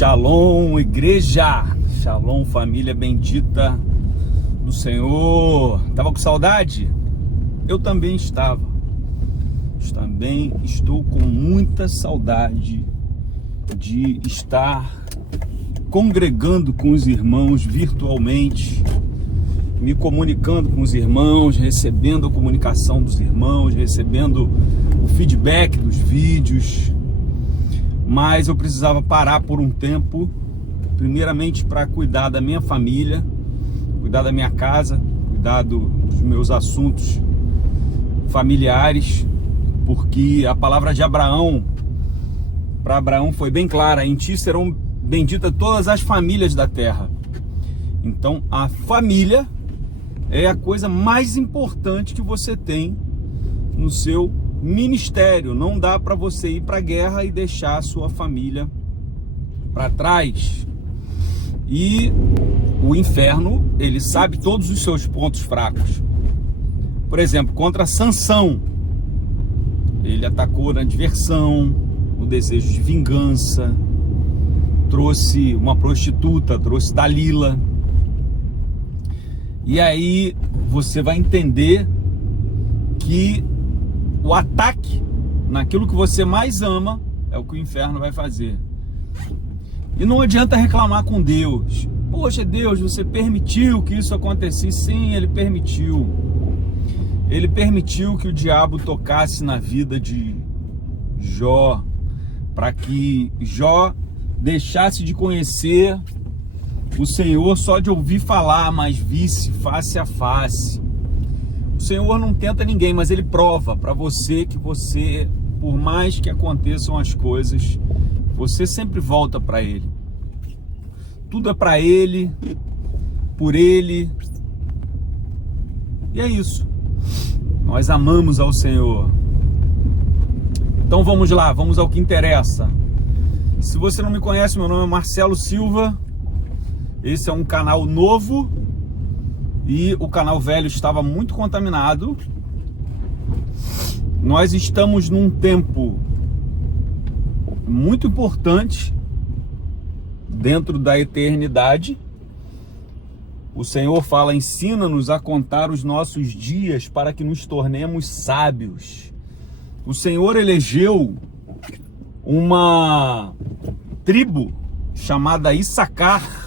Shalom, igreja! Shalom, família bendita do Senhor! Tava com saudade? Eu também estava. Também estou com muita saudade de estar congregando com os irmãos virtualmente, me comunicando com os irmãos, recebendo a comunicação dos irmãos, recebendo o feedback dos vídeos. Mas eu precisava parar por um tempo, primeiramente para cuidar da minha família, cuidar da minha casa, cuidar dos meus assuntos familiares, porque a palavra de Abraão, para Abraão foi bem clara: em ti serão benditas todas as famílias da terra. Então a família é a coisa mais importante que você tem no seu ministério. Não dá para você ir para a guerra e deixar a sua família para trás. E o inferno, ele sabe todos os seus pontos fracos. Por exemplo, contra Sansão, ele atacou na diversão, no desejo de vingança, trouxe uma prostituta, trouxe Dalila. E aí você vai entender que o ataque naquilo que você mais ama é o que o inferno vai fazer. E não adianta reclamar com Deus. Poxa, Deus, você permitiu que isso acontecesse? Sim, Ele permitiu. Ele permitiu que o diabo tocasse na vida de Jó, para que Jó deixasse de conhecer o Senhor só de ouvir falar, mas visse face a face. O Senhor não tenta ninguém, mas Ele prova para você que você, por mais que aconteçam as coisas, você sempre volta para Ele. Tudo é para Ele, por Ele. E é isso. Nós amamos ao Senhor. Então vamos lá, vamos ao que interessa. Se você não me conhece, meu nome é Marcelo Silva. Esse é um canal novo e o canal velho estava muito contaminado. Nós estamos num tempo muito importante dentro da eternidade. O Senhor fala: ensina-nos a contar os nossos dias para que nos tornemos sábios. O Senhor elegeu uma tribo chamada Issacar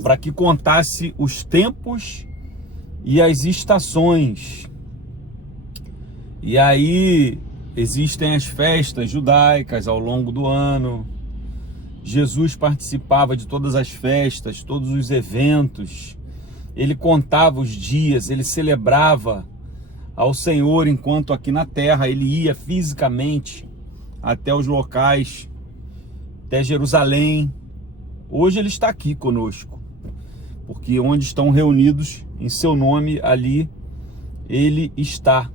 para que contasse os tempos e as estações. E aí existem as festas judaicas ao longo do ano. Jesus participava de todas as festas, todos os eventos. Ele contava os dias, ele celebrava ao Senhor enquanto aqui na terra ele ia fisicamente até os locais, até Jerusalém. Hoje ele está aqui conosco, porque onde estão reunidos em seu nome, ali ele está.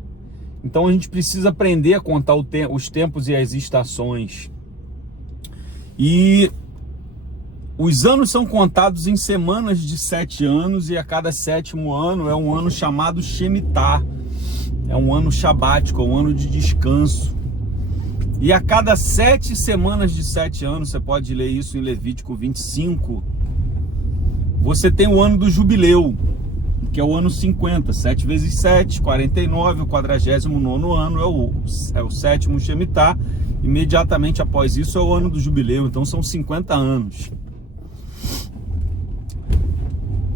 Então a gente precisa aprender a contar os tempos e as estações. E os anos são contados em semanas de 7 anos, e a cada 7º ano é um ano chamado Shemitah. É um ano sabático, é um ano de descanso. E a cada 7 semanas de 7 anos, você pode ler isso em Levítico 25, você tem o ano do jubileu, que é o ano 50, 7 vezes 7, 49, o 49º ano é o 7º Shemitah. Imediatamente após isso é o ano do jubileu, então são 50 anos.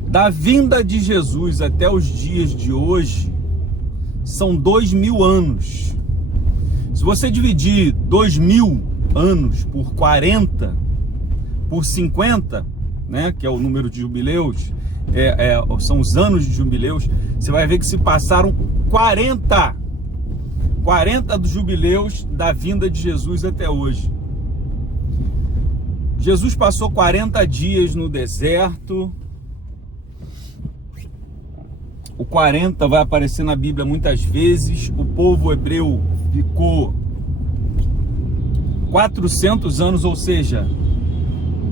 Da vinda de Jesus até os dias de hoje, são 2000 anos. Se você dividir 2000 anos por 40, por 50, né, que é o número de jubileus, são os anos de jubileus, você vai ver que se passaram 40 dos jubileus da vinda de Jesus até hoje. Jesus passou 40 dias no deserto. O 40 vai aparecer na Bíblia muitas vezes. O povo hebreu ficou 400 anos, ou seja,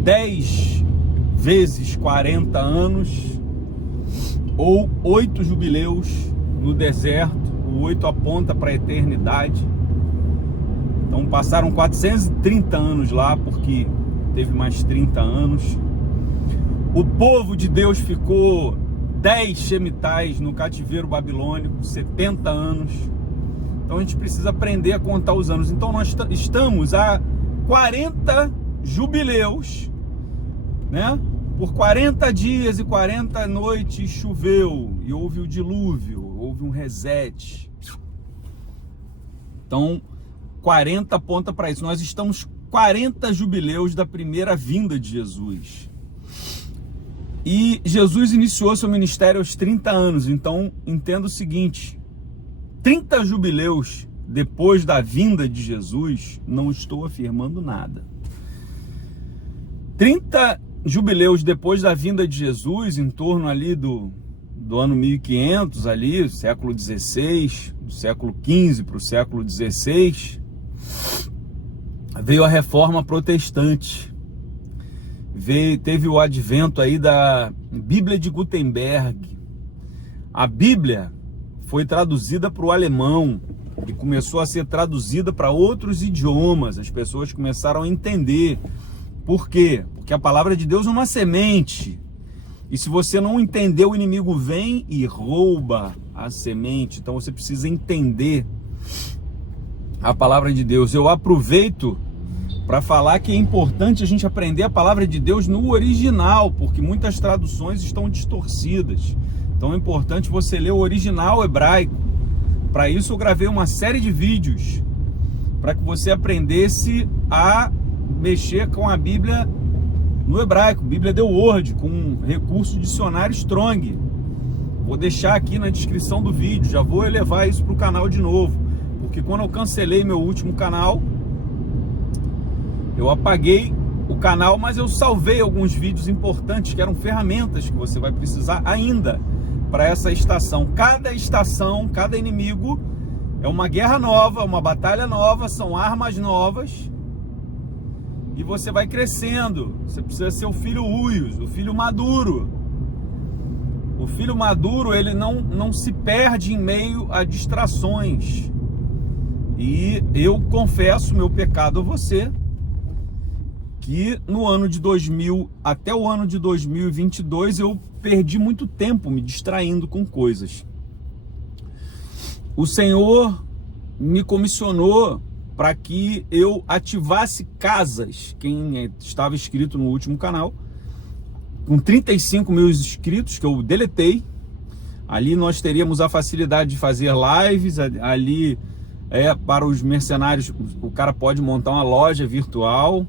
10 vezes 40 anos, ou 8 jubileus no deserto. O 8 aponta para a eternidade. Então passaram 430 anos lá, porque teve mais 30 anos. O povo de Deus ficou 10 Shemitais no cativeiro babilônico, 70 anos. Então a gente precisa aprender a contar os anos. Então nós estamos há 40 jubileus, né? Por 40 dias e 40 noites choveu e houve o dilúvio, houve um reset. Então 40 aponta para isso. Nós estamos 40 jubileus da primeira vinda de Jesus. E Jesus iniciou seu ministério aos 30 anos. Então entenda o seguinte: 30 jubileus depois da vinda de Jesus, não estou afirmando nada. 30 jubileus depois da vinda de Jesus, em torno ali do ano 1500, ali, século XVI, do século XV para o século XVI, veio a Reforma Protestante. Teve o advento aí da Bíblia de Gutenberg. A Bíblia foi traduzida para o alemão e começou a ser traduzida para outros idiomas. As pessoas começaram a entender. Por quê? Porque a palavra de Deus é uma semente. E se você não entender, o inimigo vem e rouba a semente. Então você precisa entender a palavra de Deus. Eu aproveito para falar que é importante a gente aprender a palavra de Deus no original, porque muitas traduções estão distorcidas. Então é importante você ler o original hebraico. Para isso eu gravei uma série de vídeos para que você aprendesse a mexer com a Bíblia no hebraico, Bíblia The Word, com recurso dicionário Strong. Vou deixar aqui na descrição do vídeo, já vou elevar isso para o canal de novo, porque quando eu cancelei meu último canal, eu apaguei o canal, mas eu salvei alguns vídeos importantes que eram ferramentas que você vai precisar ainda para essa estação. Cada estação, cada inimigo é uma guerra nova, uma batalha nova, são armas novas. E você vai crescendo. Você precisa ser o filho Uios, o filho maduro. O filho maduro, ele não se perde em meio a distrações. E eu confesso meu pecado a você, que no ano de 2000 até o ano de 2022 eu perdi muito tempo me distraindo com coisas. O Senhor me comissionou para que eu ativasse casas, quem estava inscrito no último canal, com 35 mil inscritos, que eu deletei. Ali nós teríamos a facilidade de fazer lives, ali para os mercenários, o cara pode montar uma loja virtual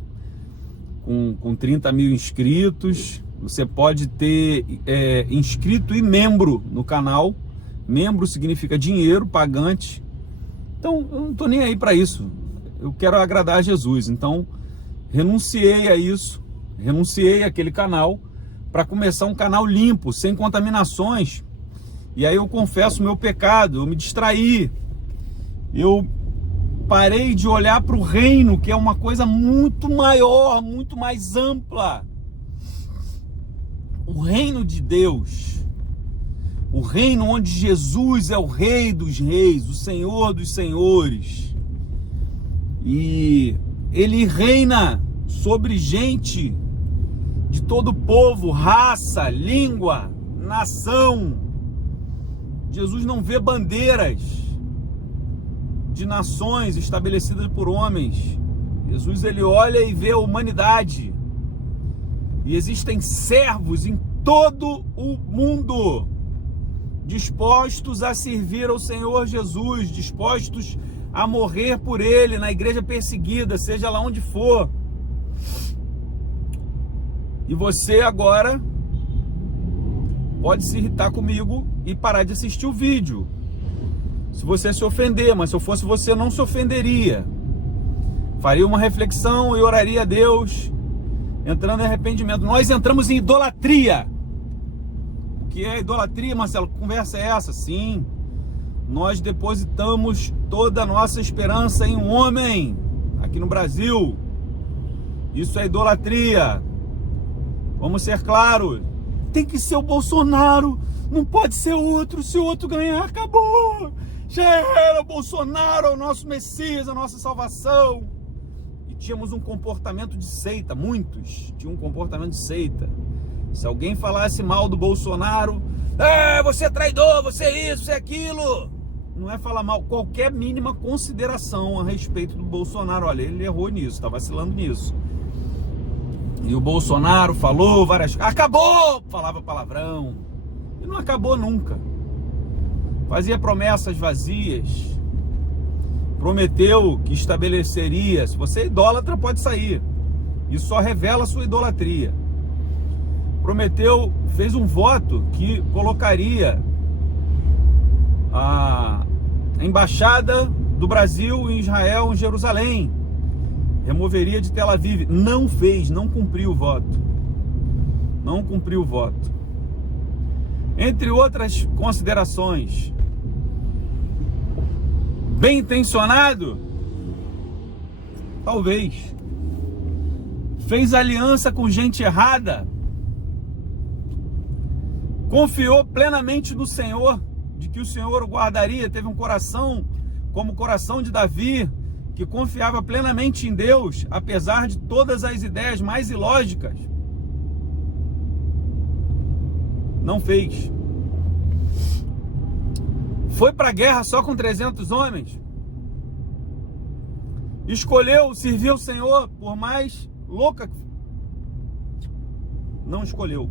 com 30 mil inscritos. Você pode ter inscrito e membro no canal. Membro significa dinheiro, pagante. Então, eu não estou nem aí para isso. Eu quero agradar a Jesus. Então, renunciei a isso. Renunciei àquele canal para começar um canal limpo, sem contaminações. E aí eu confesso o meu pecado. Eu me distraí. Eu parei de olhar para o reino, que é uma coisa muito maior, muito mais ampla. O reino de Deus. O reino onde Jesus é o Rei dos Reis, o Senhor dos Senhores. E Ele reina sobre gente de todo povo, raça, língua, nação. Jesus não vê bandeiras de nações estabelecidas por homens. Jesus, ele olha e vê a humanidade. E existem servos em todo o mundo dispostos a servir ao Senhor Jesus, dispostos a morrer por Ele na igreja perseguida, seja lá onde for. E você agora pode se irritar comigo e parar de assistir o vídeo, se você se ofender, mas se eu fosse você, não se ofenderia. Faria uma reflexão e oraria a Deus, entrando em arrependimento. Nós entramos em idolatria. O que é idolatria, Marcelo? Que conversa é essa? Sim, nós depositamos toda a nossa esperança em um homem, aqui no Brasil. Isso é idolatria. Vamos ser claros. Tem que ser o Bolsonaro, não pode ser outro. Se o outro ganhar, acabou. Já era. Bolsonaro é o nosso Messias, a nossa salvação. E tínhamos um comportamento de seita, muitos tinham um comportamento de seita. Se alguém falasse mal do Bolsonaro, você é traidor, você é isso, você é aquilo. Não é falar mal, qualquer mínima consideração a respeito do Bolsonaro. Olha, ele errou nisso, tá vacilando nisso. E o Bolsonaro falou várias coisas. Acabou! Falava palavrão. E não acabou nunca. Fazia promessas vazias. Prometeu que estabeleceria. Se você é idólatra, pode sair. Isso só revela a sua idolatria. Prometeu, fez um voto que colocaria a embaixada do Brasil em Israel, em Jerusalém. Removeria de Tel Aviv. Não fez, não cumpriu o voto. Não cumpriu o voto. Entre outras considerações, bem intencionado? Talvez. Fez aliança com gente errada? Confiou plenamente no Senhor, de que o Senhor o guardaria, teve um coração como o coração de Davi, que confiava plenamente em Deus, apesar de todas as ideias mais ilógicas. Não fez. Foi para a guerra só com 300 homens. Escolheu servir o Senhor, por mais louca que... Não escolheu.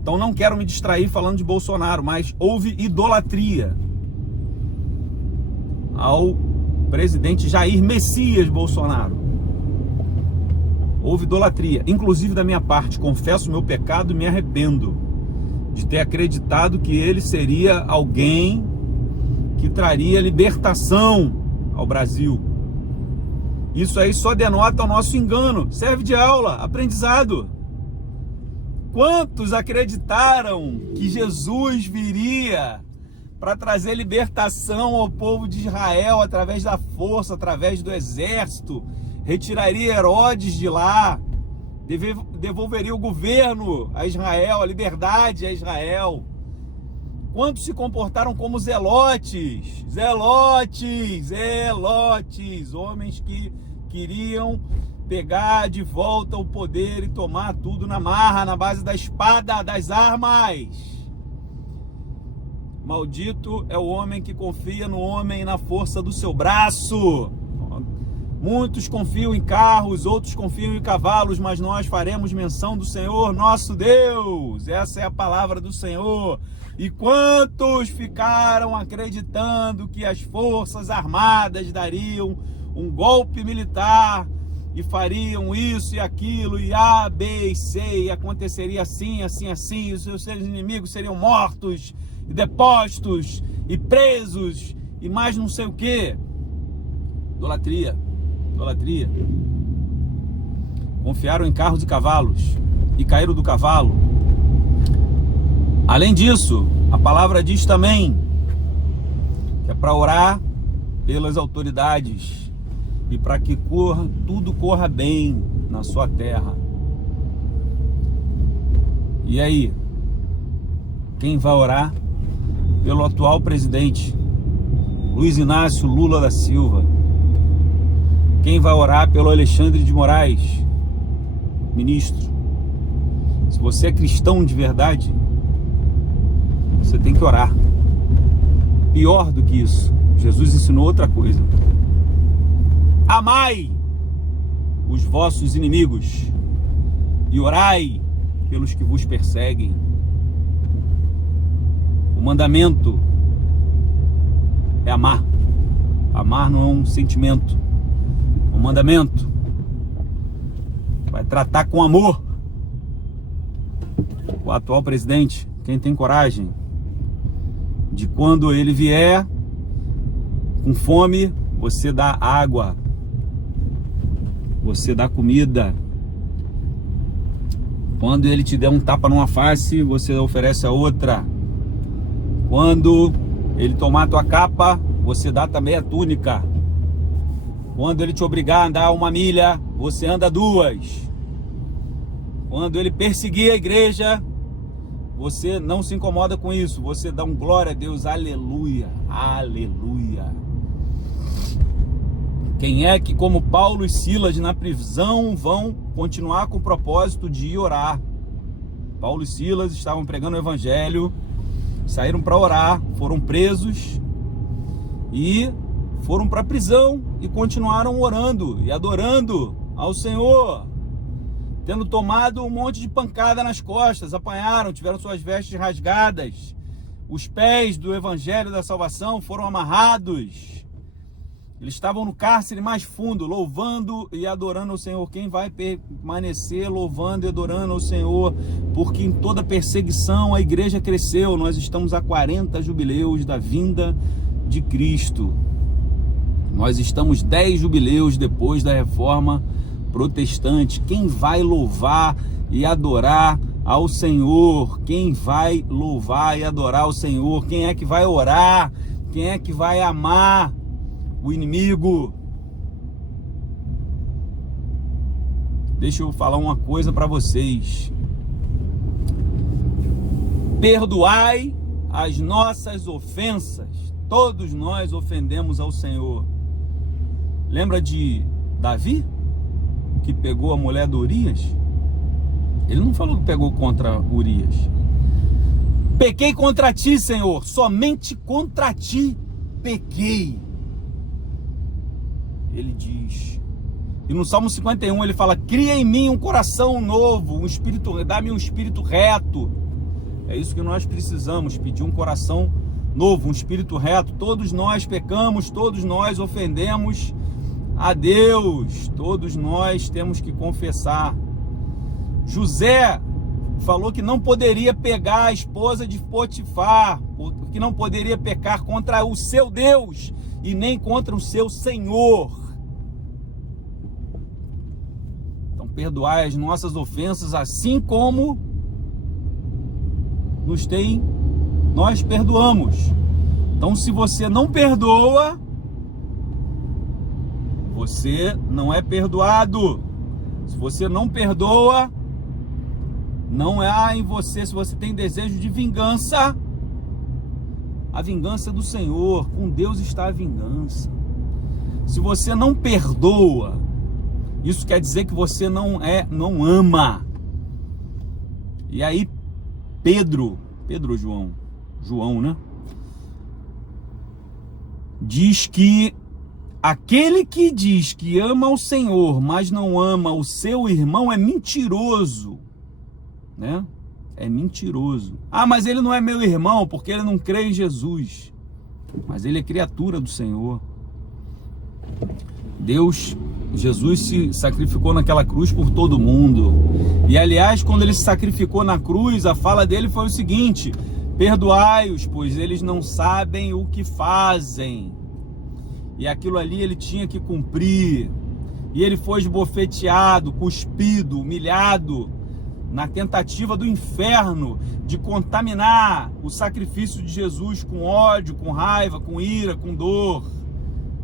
Então não quero me distrair falando de Bolsonaro, mas houve idolatria ao presidente Jair Messias Bolsonaro. Houve idolatria, inclusive da minha parte. Confesso o meu pecado e me arrependo de ter acreditado que ele seria alguém que traria libertação ao Brasil. Isso aí só denota o nosso engano. Serve de aula, aprendizado. Quantos acreditaram que Jesus viria para trazer libertação ao povo de Israel através da força, através do exército, retiraria Herodes de lá, devolveria o governo a Israel, a liberdade a Israel? Quantos se comportaram como zelotes, homens que queriam pegar de volta o poder e tomar tudo na marra, na base da espada, das armas. Maldito é o homem que confia no homem e na força do seu braço. Muitos confiam em carros, outros confiam em cavalos, mas nós faremos menção do Senhor nosso Deus. Essa é a palavra do Senhor. E quantos ficaram acreditando que as forças armadas dariam um golpe militar e fariam isso e aquilo, e A, B e C, e aconteceria assim, assim, assim, e os seus inimigos seriam mortos, e depostos, e presos, e mais não sei o que. Idolatria. Confiaram em carros e cavalos, e caíram do cavalo. Além disso, a palavra diz também que é para orar pelas autoridades, e para que tudo corra bem na sua terra. E aí? Quem vai orar pelo atual presidente, Luiz Inácio Lula da Silva? Quem vai orar pelo Alexandre de Moraes, ministro? Se você é cristão de verdade, você tem que orar. Pior do que isso, Jesus ensinou outra coisa. Amai os vossos inimigos e orai pelos que vos perseguem. O mandamento é amar. Amar não é um sentimento. O mandamento vai tratar com amor o atual presidente. Quem tem coragem de, quando ele vier com fome, você dá água, você dá comida. Quando ele te der um tapa numa face, você oferece a outra. Quando ele tomar a tua capa, você dá também a túnica. Quando ele te obrigar a andar 1 milha, você anda 2. Quando ele perseguir a igreja, você não se incomoda com isso. Você dá glória a Deus, aleluia, aleluia. Quem é que, como Paulo e Silas na prisão, vão continuar com o propósito de ir orar? Paulo e Silas estavam pregando o evangelho, saíram para orar, foram presos e foram para a prisão e continuaram orando e adorando ao Senhor, tendo tomado um monte de pancada nas costas, apanharam, tiveram suas vestes rasgadas, os pés do evangelho da salvação foram amarrados. Eles estavam no cárcere mais fundo, louvando e adorando ao Senhor. Quem vai permanecer louvando e adorando ao Senhor? Porque em toda perseguição a igreja cresceu. Nós estamos a 40 jubileus da vinda de Cristo. Nós estamos 10 jubileus depois da reforma protestante. Quem vai louvar e adorar ao Senhor? Quem vai louvar e adorar ao Senhor? Quem é que vai orar? Quem é que vai amar o inimigo? Deixa eu falar uma coisa para vocês. Perdoai as nossas ofensas. Todos nós ofendemos ao Senhor. Lembra de Davi, que pegou a mulher do Urias? Ele não falou que pegou contra Urias. Pequei contra ti, Senhor, somente contra ti pequei. Ele diz. E no Salmo 51 ele fala: cria em mim um coração novo, dá-me um espírito reto. É isso que nós precisamos, pedir um coração novo, um espírito reto. Todos nós pecamos, todos nós ofendemos a Deus, todos nós temos que confessar. José falou que não poderia pegar a esposa de Potifar, que não poderia pecar contra o seu Deus e nem contra o seu Senhor. Então perdoai as nossas ofensas, assim como nós perdoamos. Então, se você não perdoa, você não é perdoado. Se você não perdoa, não há em você. Se você tem desejo de vingança, a vingança é do Senhor. Com Deus está a vingança. Se você não perdoa, isso quer dizer que você não ama. E aí Pedro ou João, né? Diz que aquele que diz que ama o Senhor, mas não ama o seu irmão, é mentiroso, né? É mentiroso. Ah, mas ele não é meu irmão porque ele não crê em Jesus. Mas ele é criatura do Senhor. Jesus se sacrificou naquela cruz por todo mundo. E aliás, quando ele se sacrificou na cruz, a fala dele foi o seguinte: perdoai-os, pois eles não sabem o que fazem. E aquilo ali ele tinha que cumprir. E ele foi esbofeteado, cuspido, humilhado, na tentativa do inferno de contaminar o sacrifício de Jesus com ódio, com raiva, com ira, com dor.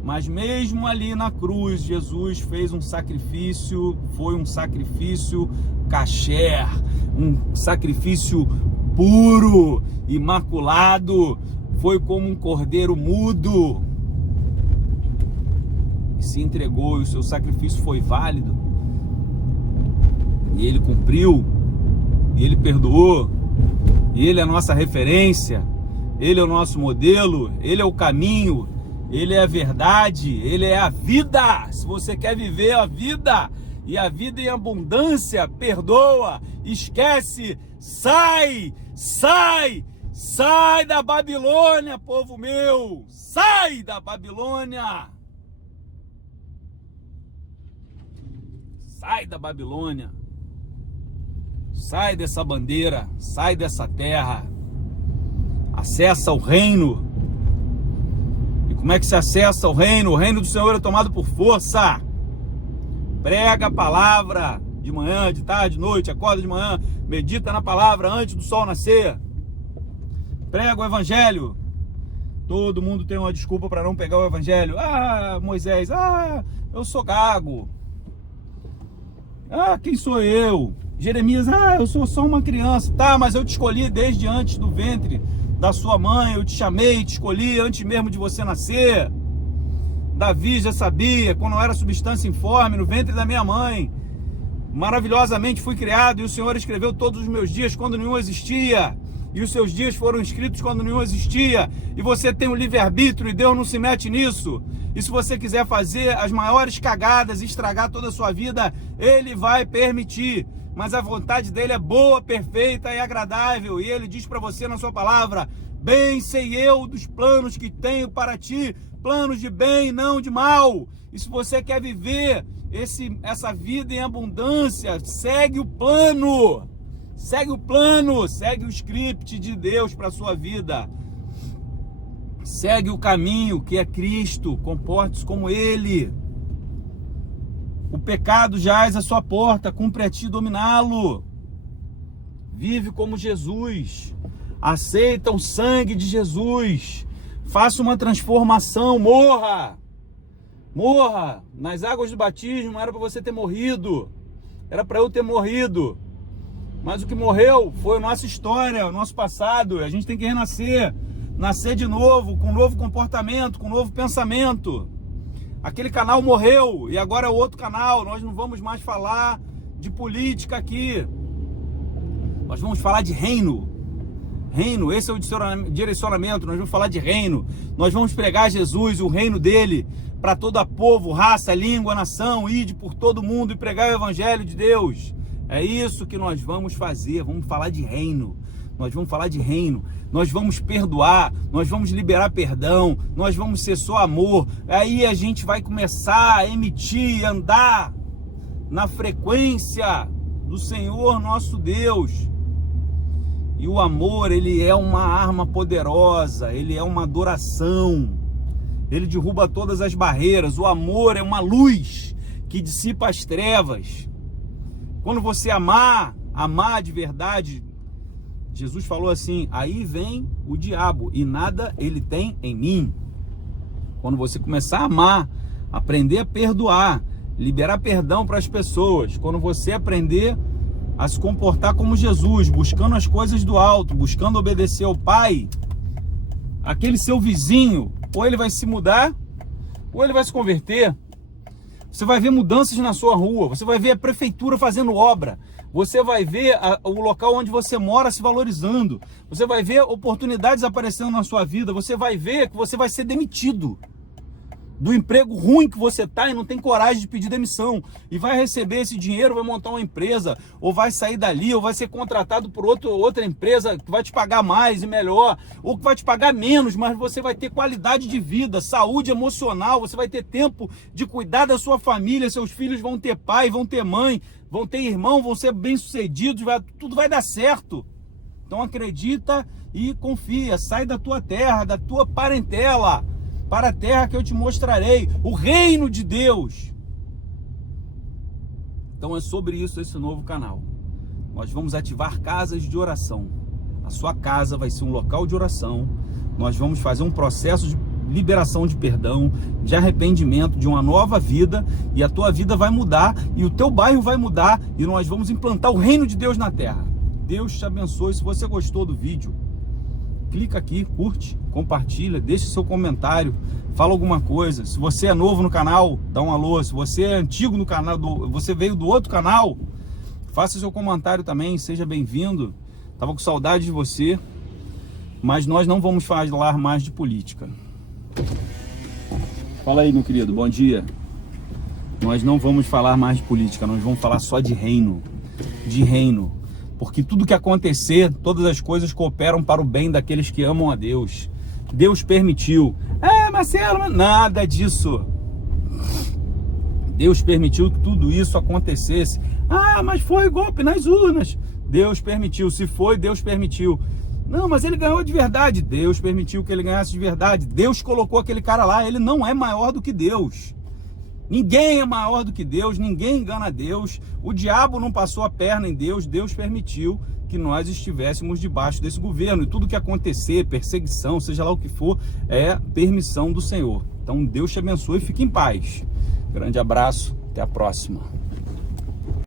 Mas mesmo ali na cruz, Jesus fez um sacrifício, foi um sacrifício kasher, um sacrifício puro, imaculado, foi como um cordeiro mudo. E se entregou, e o seu sacrifício foi válido. E ele cumpriu, e ele perdoou, e ele é a nossa referência, ele é o nosso modelo, ele é o caminho, ele é a verdade, ele é a vida. Se você quer viver a vida, e a vida em abundância, perdoa, esquece, sai da Babilônia, povo meu, sai da Babilônia. Sai da Babilônia. Sai dessa bandeira, sai dessa terra. Acessa o reino. E como é que se acessa o reino? O reino do Senhor é tomado por força. Prega a palavra de manhã, de tarde, de noite, acorda de manhã, medita na palavra antes do sol nascer. Prega o evangelho. Todo mundo tem uma desculpa para não pegar o evangelho. Ah, Moisés, eu sou gago. Ah, quem sou eu? Jeremias, eu sou só uma criança. Tá, mas eu te escolhi desde antes do ventre da sua mãe. Eu te chamei, te escolhi antes mesmo de você nascer. Davi já sabia, quando eu era substância informe, no ventre da minha mãe, maravilhosamente fui criado, e o Senhor escreveu todos os meus dias quando nenhum existia, e os seus dias foram escritos quando nenhum existia, e você tem o livre-arbítrio, e Deus não se mete nisso. E se você quiser fazer as maiores cagadas e estragar toda a sua vida, Ele vai permitir. Mas a vontade dele é boa, perfeita e agradável. E Ele diz para você na sua palavra: bem sei eu dos planos que tenho para ti, planos de bem e não de mal. E se você quer viver essa vida em abundância, segue o plano. Segue o plano, segue o script de Deus para a sua vida. Segue o caminho que é Cristo, comporte-se como Ele. O pecado jaz à sua porta, cumpre a ti dominá-lo. Vive como Jesus, aceita o sangue de Jesus, faça uma transformação, morra. Nas águas do batismo era para você ter morrido, era para eu ter morrido. Mas o que morreu foi a nossa história, o nosso passado. A gente tem que renascer, nascer de novo, com um novo comportamento, com um novo pensamento. Aquele canal morreu e agora é outro canal. Nós não vamos mais falar de política aqui. Nós vamos falar de reino. Reino, esse é o direcionamento. Nós vamos falar de reino. Nós vamos pregar Jesus, o reino dele, para todo povo, raça, língua, nação. Ide por todo mundo e pregar o evangelho de Deus. É isso que nós vamos fazer, vamos falar de reino. Nós vamos falar de reino, nós vamos perdoar, nós vamos liberar perdão, nós vamos ser só amor. Aí a gente vai começar a emitir, andar na frequência do Senhor nosso Deus. E o amor, ele é uma arma poderosa, ele é uma adoração, ele derruba todas as barreiras. O amor é uma luz que dissipa as trevas. Quando você amar de verdade, Jesus falou assim: aí vem o diabo e nada ele tem em mim. Quando você começar a amar, aprender a perdoar, liberar perdão para as pessoas, quando você aprender a se comportar como Jesus, buscando as coisas do alto, buscando obedecer ao Pai, aquele seu vizinho, ou ele vai se mudar, ou ele vai se converter. Você vai ver mudanças na sua rua, você vai ver a prefeitura fazendo obra, você vai ver o local onde você mora se valorizando, você vai ver oportunidades aparecendo na sua vida, você vai ver que você vai ser demitido do emprego ruim que você está e não tem coragem de pedir demissão, e vai receber esse dinheiro, vai montar uma empresa, ou vai sair dali, ou vai ser contratado por outra empresa que vai te pagar mais e melhor, ou que vai te pagar menos, mas você vai ter qualidade de vida, saúde emocional, você vai ter tempo de cuidar da sua família, seus filhos vão ter pai, vão ter mãe, vão ter irmão, vão ser bem-sucedidos, tudo vai dar certo. Então acredita e confia, sai da tua terra, da tua parentela, para a terra que eu te mostrarei, o reino de Deus. Então é sobre isso esse novo canal. Nós vamos ativar casas de oração. A sua casa vai ser um local de oração. Nós vamos fazer um processo de liberação de perdão, de arrependimento, de uma nova vida, e a tua vida vai mudar, e o teu bairro vai mudar, e nós vamos implantar o reino de Deus na terra. Deus te abençoe. Se você gostou do vídeo, clica aqui, curte, compartilha, deixa seu comentário, fala alguma coisa. Se você é novo no canal, dá um alô. Se você é antigo no canal, você veio do outro canal, faça seu comentário também, seja bem-vindo. Tava com saudade de você, mas nós não vamos falar mais de política. Fala aí, meu querido, bom dia. Nós não vamos falar mais de política, nós vamos falar só de reino. De reino. Porque tudo que acontecer, todas as coisas cooperam para o bem daqueles que amam a Deus. Deus permitiu. Marcelo, nada disso. Deus permitiu que tudo isso acontecesse. Mas foi golpe nas urnas. Deus permitiu. Se foi, Deus permitiu. Não, mas ele ganhou de verdade. Deus permitiu que ele ganhasse de verdade. Deus colocou aquele cara lá. Ele não é maior do que Deus. Ninguém é maior do que Deus, ninguém engana Deus. O diabo não passou a perna em Deus. Deus permitiu que nós estivéssemos debaixo desse governo. E tudo que acontecer, perseguição, seja lá o que for, é permissão do Senhor. Então Deus te abençoe e fique em paz. Grande abraço, até a próxima.